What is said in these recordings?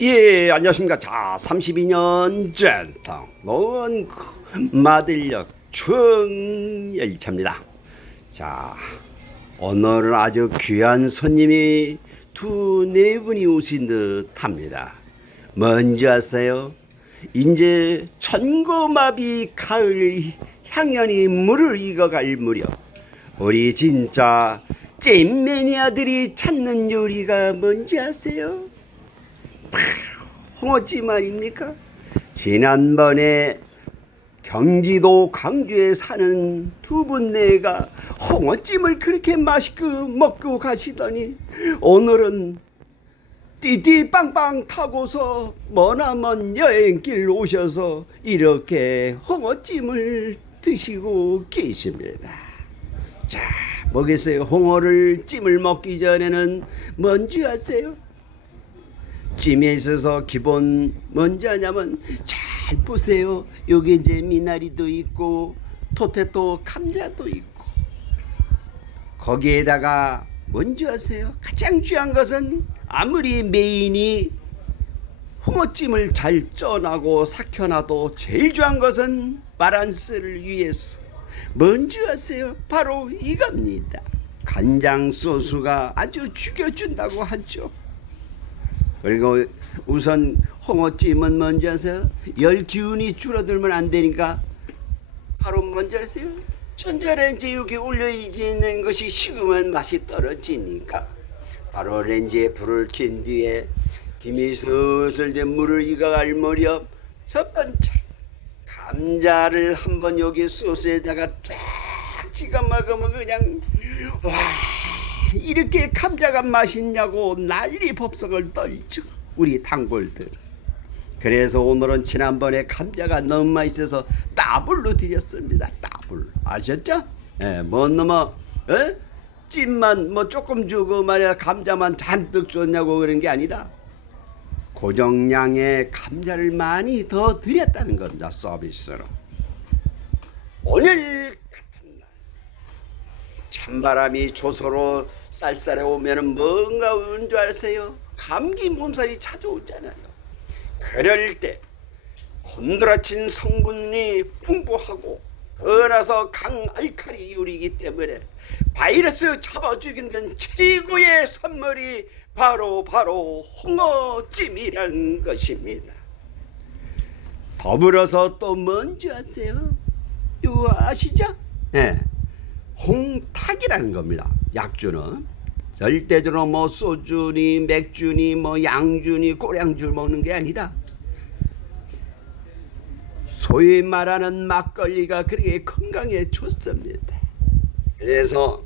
예, 안녕하십니까. 자, 32년 전통 먼 마들역 충열차입니다. 자, 오늘은 아주 귀한 손님이 두 네 분이 오신 듯 합니다. 뭔지 아세요? 이제 천고마비 가을 향연이 물을 익어갈 무렵 우리 진짜 잼 매니아들이 찾는 요리가 뭔지 아세요? 홍어찜 아닙니까? 지난번에 경기도 광주에 사는 두 분네가 홍어찜을 그렇게 맛있게 먹고 가시더니 오늘은 띠띠 빵빵 타고서 머나먼 여행길 오셔서 이렇게 홍어찜을 드시고 계십니다. 자, 뭐겠어요? 홍어를 찜을 먹기 전에는 뭔지 아세요? 찜에 있어서 기본 뭔지 아냐면 잘 보세요. 여기 이제 미나리도 있고 토테토 감자도 있고 거기에다가 뭔지 아세요? 가장 중요한 것은 아무리 메인이 홍어찜을 잘 쪄나고 삭혀놔도 제일 중요한 것은 바란스를 위해서 뭔지 아세요? 바로 이겁니다. 간장 소스가 아주 죽여준다고 하죠. 그리고 우선 홍어찜은 뭔지 아세요? 열 기운이 줄어들면 안 되니까 바로 뭔지 아세요? 전자레인지 여기 올려지는 것이 식으면 맛이 떨어지니까 바로 렌지에 불을 킨 뒤에 김이 슬슬 이제 물을 익어갈 무렵 첫 번째 감자를 한번 여기 소스에다가 쫙 찍어 먹으면 그냥 와 이렇게 감자가 맛있냐고 난리 법석을 떨죠 우리 단골들. 그래서 오늘은 지난번에 감자가 너무 맛있어서 따블로 드렸습니다. 따블. 아셨죠? 예, 뭐 너무 예? 찜만 뭐 조금 주고 말이야 감자만 잔뜩 줬냐고 그런 게 아니라 고정량의 감자를 많이 더 드렸다는 겁니다 서비스로. 오늘 찬바람이 조소로 쌀쌀해 오면은 뭔가 오는 줄 아세요? 감기 몸살이 찾아오잖아요. 그럴 때 곤드라친 성분이 풍부하고 더나서 강 알칼리 요리이기 때문에 바이러스 잡아 죽이는 최고의 선물이 바로 바로 홍어찜이란 것입니다. 더불어서 또 뭔지 아세요? 이거 아시죠? 네. 홍탁이라는 겁니다. 약주는 절대적으로 뭐 소주니 맥주니 뭐 양주니 꼬량주 먹는 게 아니라 소위 말하는 막걸리가 그렇게 건강에 좋습니다. 그래서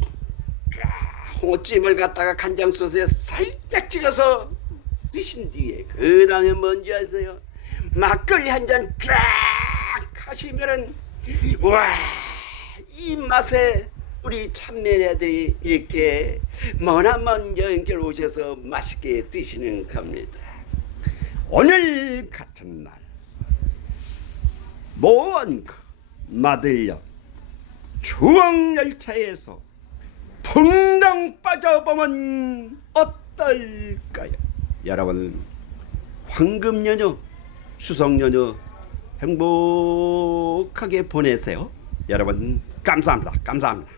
야, 홍어찜을 갖다가 간장 소스에 살짝 찍어서 드신 뒤에 그 다음에 뭔지 아세요? 막걸리 한 잔 쫙 하시면은 와 이 맛에 우리 참매녀들이 이렇게 머나먼 여행길 오셔서 맛있게 드시는 겁니다. 오늘 같은 날먼 마들역 중앙열차에서 퐁당 빠져보면 어떨까요? 여러분 황금 연휴 추석 연휴 행복하게 보내세요. 여러분 감사합니다. 감사합니다.